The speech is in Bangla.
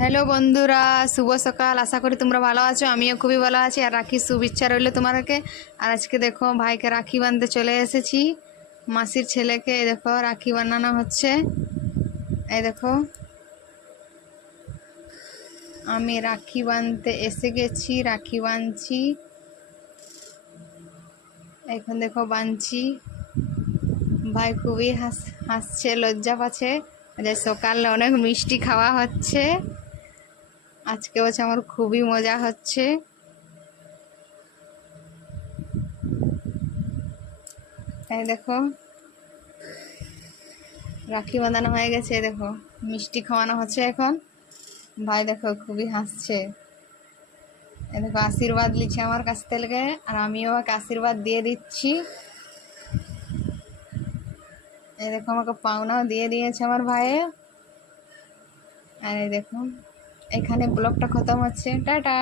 হ্যালো বন্ধুরা, শুভ সকাল। আশা করি তোমরা ভালো আছো, আমিও খুবই ভালো আছি। আর রাখির শুভেচ্ছা রইলো তোমাদেরকে। আর আজকে দেখো ভাইকে রাখি বাঁধতে চলে এসেছি। মাসির ছেলেকে এই দেখো রাখি বানানো হচ্ছে। এই দেখো আমি রাখি বাঁধতে এসে গেছি, রাখি বাঁধছি। এখন দেখো বাঁধছি। ভাই খুবই হাসছে, লজ্জা পাচ্ছে যে সকালে অনেক মিষ্টি খাওয়া হচ্ছে। আজকে হচ্ছে আমার খুবই মজা হচ্ছে। এই দেখো রাখি বাঁধানো হয়ে গেছে, দেখো মিষ্টি খাওয়ানো হচ্ছে এখন। ভাই দেখো খুবই হাসছে। এই দেখো আশীর্বাদ নিচ্ছে আমার কাছ থেকে, আর আমিও ওকে আশীর্বাদ দিয়ে দিচ্ছি। এই দেখো আমাকে পাওনাও দিয়ে দিয়েছে আমার ভাইয়ে। আর এই দেখো এখানে ব্লগটা খতম হচ্ছে। টাটা।